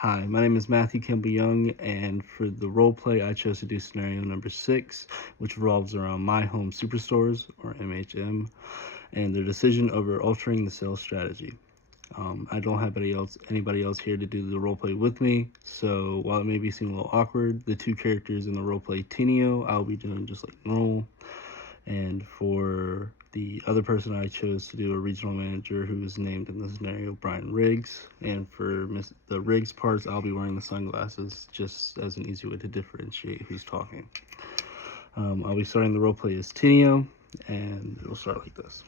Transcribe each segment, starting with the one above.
Hi, my name is Matthew Campbell Young, and for the role play, I chose to do scenario number 6, which revolves around My Home Superstores, or MHM, and their decision over altering the sales strategy. I don't have anybody else here to do the role play with me, so while it may be seem a little awkward, the two characters in the role play Tinio, I'll be doing just like normal. And for the other person, I chose to do a regional manager who was named in the scenario Brian Riggs. And for the Riggs parts, I'll be wearing the sunglasses just as an easy way to differentiate who's talking. I'll be starting the roleplay as Tinio, and it will start like this.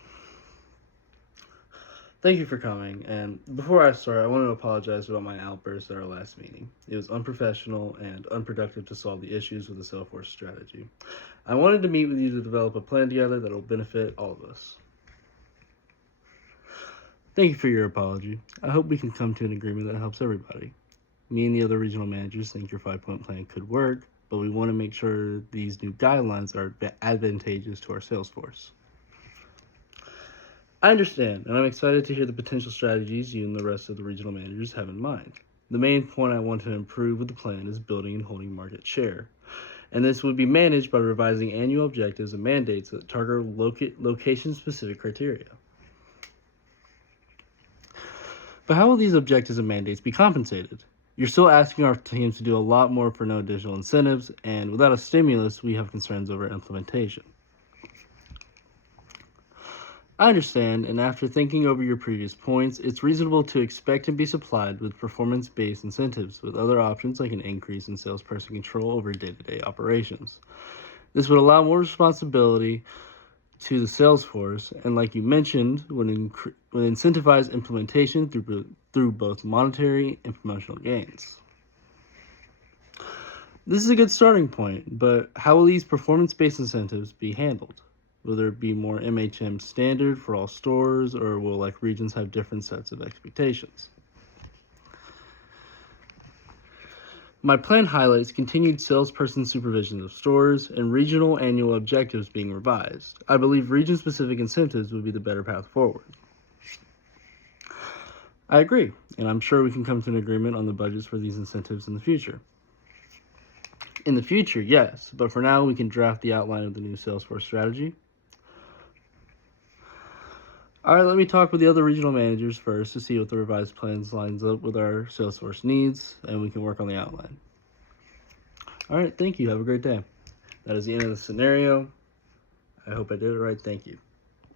Thank you for coming, and before I start, I want to apologize about my outburst at our last meeting. It was unprofessional and unproductive to solve the issues with the Salesforce strategy. I wanted to meet with you to develop a plan together that will benefit all of us. Thank you for your apology. I hope we can come to an agreement that helps everybody. Me and the other regional managers think your 5-point plan could work, but we want to make sure these new guidelines are advantageous to our sales force. I understand, and I'm excited to hear the potential strategies you and the rest of the regional managers have in mind. The main point I want to improve with the plan is building and holding market share, and this would be managed by revising annual objectives and mandates that target location-specific criteria. But how will these objectives and mandates be compensated? You're still asking our teams to do a lot more for no additional incentives, and without a stimulus, we have concerns over implementation. I understand, and after thinking over your previous points, it's reasonable to expect to be supplied with performance-based incentives with other options like an increase in salesperson control over day-to-day operations. This would allow more responsibility to the sales force, and like you mentioned, would incentivize implementation through both monetary and promotional gains. This is a good starting point, but how will these performance-based incentives be handled? Will there be more MHM standard for all stores, or will regions have different sets of expectations? My plan highlights continued salesperson supervision of stores and regional annual objectives being revised. I believe region-specific incentives would be the better path forward. I agree, and I'm sure we can come to an agreement on the budgets for these incentives in the future. In the future, yes, but for now we can draft the outline of the new Salesforce strategy. All right, let me talk with the other regional managers first to see what the revised plans lines up with our Salesforce needs, and we can work on the outline. All right, thank you. Have a great day. That is the end of the scenario. I hope I did it right. Thank you.